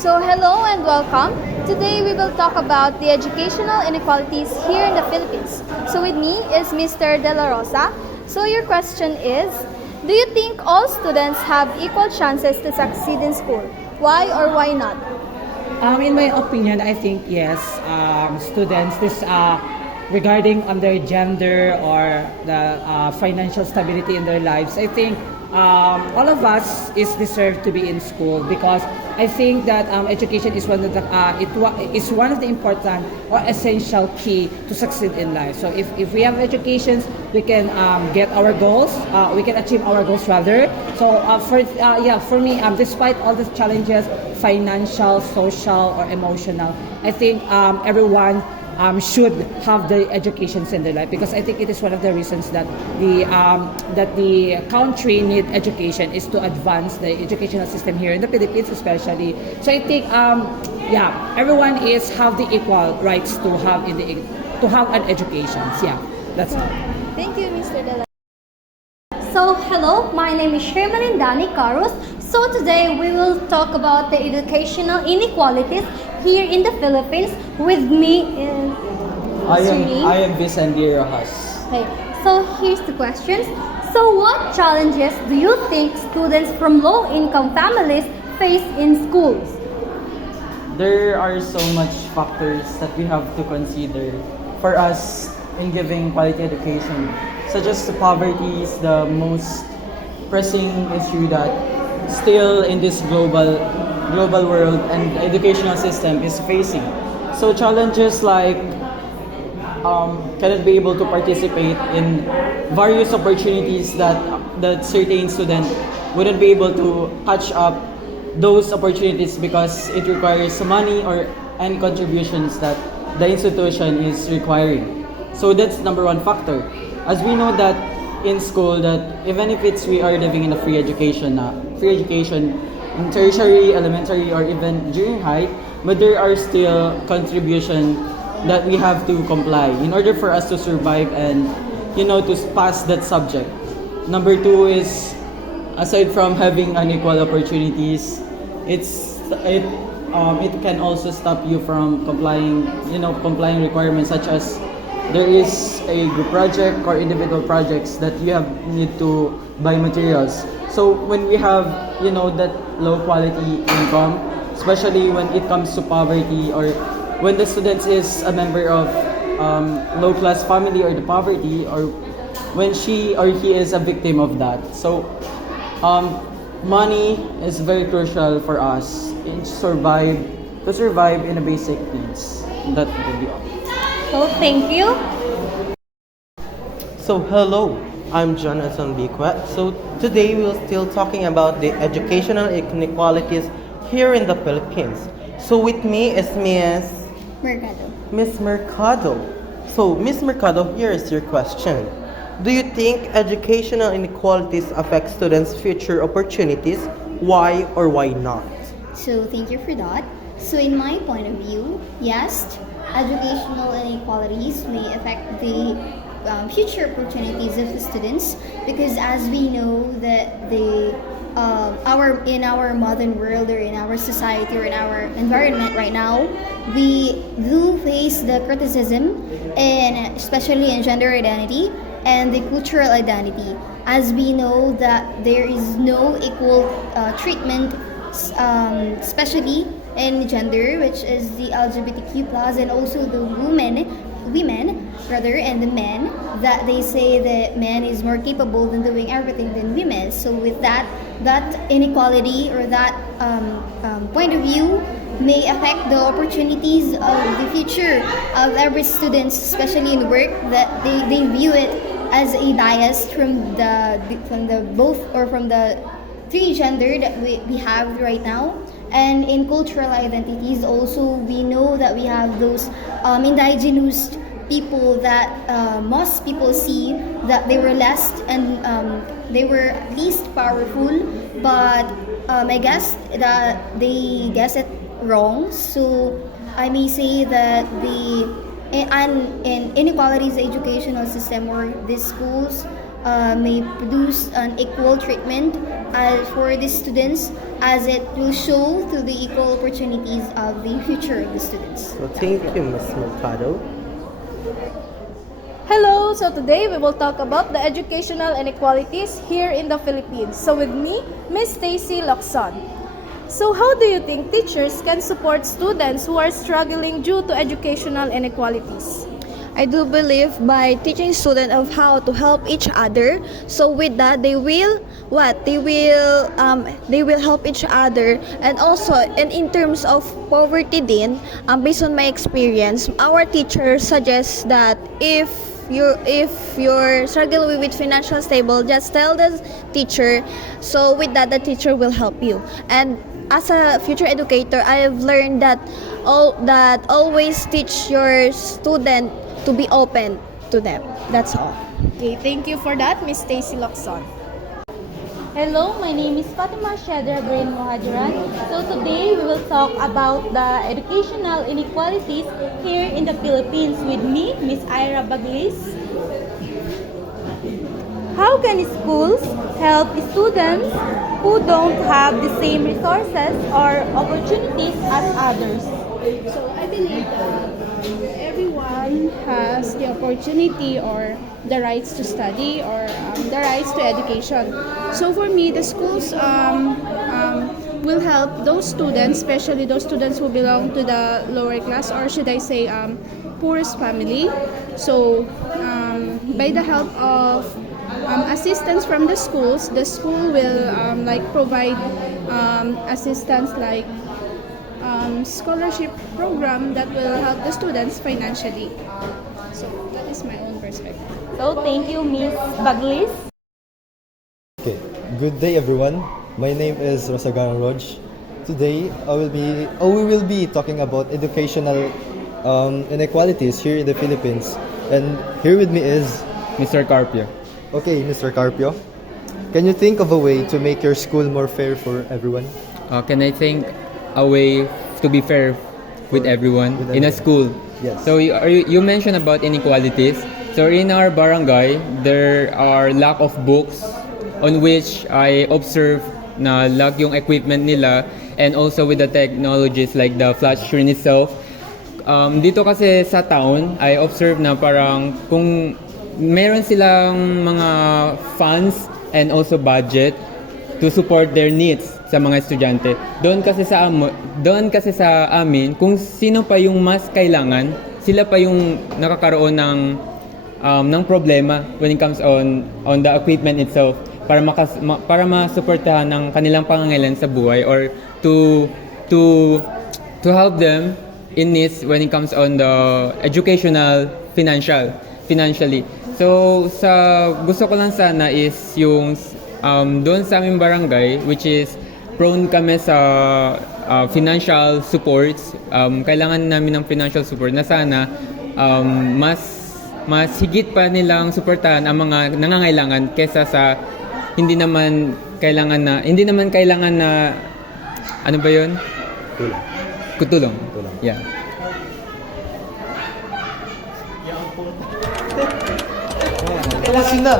So, hello and welcome. Today we will talk about the educational inequalities here in the Philippines. So, with me is Mr. De La Rosa. So, your question is, do you think all students have equal chances to succeed in school? Why or why not? In my opinion, I think yes. Students, this regarding on their gender or the financial stability in their lives, I think all of us is deserved to be in school because I think that education is one of the is one of the important or essential key to succeed in life. So if we have education, we can get our goals. We can achieve our goals rather. So for me, despite all the challenges, financial, social, or emotional, I think everyone should have the educations in their life because I think it is one of the reasons that the country need education is to advance the educational system here in the Philippines especially. So I think everyone is have the equal rights to have to have an education. Yeah, that's all. Thank you, Mr. De La. So, hello, my name is Sherman Dani Carlos. So, today we will talk about the educational inequalities here in the Philippines. With me is I am Vicente Rojas. Okay, so here's the questions. So, what challenges do you think students from low income families face in schools? There are so much factors that we have to consider for us in giving quality education, such as the poverty is the most pressing issue that still in this global world and educational system is facing. So challenges like cannot be able to participate in various opportunities that certain student wouldn't be able to catch up those opportunities because it requires money or any contributions that the institution is requiring. So that's number one factor. As we know that in school that even if we are living in a free education in tertiary, elementary, or even junior high, but there are still contribution that we have to comply in order for us to survive and to pass that subject. Number two is aside from having unequal opportunities, it can also stop you from complying requirements such as there is a group project or individual projects that you need to buy materials. So when we have that low quality income, especially when it comes to poverty or when the student is a member of low class family or the poverty or when she or he is a victim of that. So money is very crucial for us to survive in the basic needs. That would be all. So, thank you. So hello, I'm Jonathan Biquet. So today we're still talking about the educational inequalities here in the Philippines. So with me is Miss Mercado. So Miss Mercado, here is your question. Do you think educational inequalities affect students' future opportunities? Why or why not? So thank you for that. So in my point of view, yes, educational inequalities may affect the future opportunities of the students because as we know that in our modern world or in our society or in our environment right now, we do face the criticism and especially in gender identity and the cultural identity, as we know that there is no equal treatment, especially in gender, which is the LGBTQ plus, and also the women rather, and the men, that they say that man is more capable than doing everything than women. So with that inequality or that point of view may affect the opportunities of the future of every student, especially in work, that they view it as a bias from the three gender that we have right now. And in cultural identities also, we know that we have those indigenous people that most people see that they were less and they were least powerful, but I guess that they guess it wrong. So I may say that in inequalities educational system or these schools may produce an equal treatment for the students, as it will show through the equal opportunities of the future of the students. So thank you, Ms. Mercado. Hello, so today we will talk about the educational inequalities here in the Philippines. So with me, Ms. Stacy Locson. So how do you think teachers can support students who are struggling due to educational inequalities? I do believe by teaching students of how to help each other. So with that, they will help each other. And also, and in terms of poverty, din, based on my experience, our teacher suggests that if you're struggling with financial stable, just tell the teacher. So with that, the teacher will help you. And as a future educator, I have learned that always teach your student to be open to them. That's all. Okay, thank you for that, Ms. Stacy Locson. Hello, my name is Fatima Shedra Brain Mohajiran. So today we will talk about the educational inequalities here in the Philippines with me, Miss Ira Baglis. How can schools help students who don't have the same resources or opportunities as others? So I believe that everyone has the opportunity or the rights to study or the rights to education. So for me, the schools will help those students, especially those students who belong to the lower class, or should I say poorest family. So by the help of assistance from the school will provide assistance like scholarship program that will help the students financially. So that is my own perspective. So thank you, Miss Baglis. Okay, good day everyone. My name is Rosagaran Roj. Today we will be talking about educational inequalities here in the Philippines. And here with me is Mr. Carpio. Okay, Mr. Carpio. Can you think of a way to make your school more fair for everyone? Can I think a way to be fair with everyone in a school? Yes. So you mentioned about inequalities. So in our barangay, there are lack of books on which I observe na lack yung equipment nila, and also with the technologies like the flat screen itself. Dito kasi sa town, I observe na parang kung meron silang mga funds and also budget to support their needs sa mga estudyante. Doon kasi sa amin, kung sino pa yung mas kailangan, sila pa yung nakakaroon ng problema when it comes on the equipment itself para masuportahan ng kanilang pangangailangan sa buhay, or to help them in needs when it comes on the educational financially. So gusto ko lang sana is yung doon sa aming barangay, which is prone kami sa financial supports, kailangan namin ng financial support na sana mas higit pa nilang suportahan ang mga nangangailangan kaysa sa hindi naman kailangan na ano ba 'yun? Kutulong. Yeah. Kailangan na.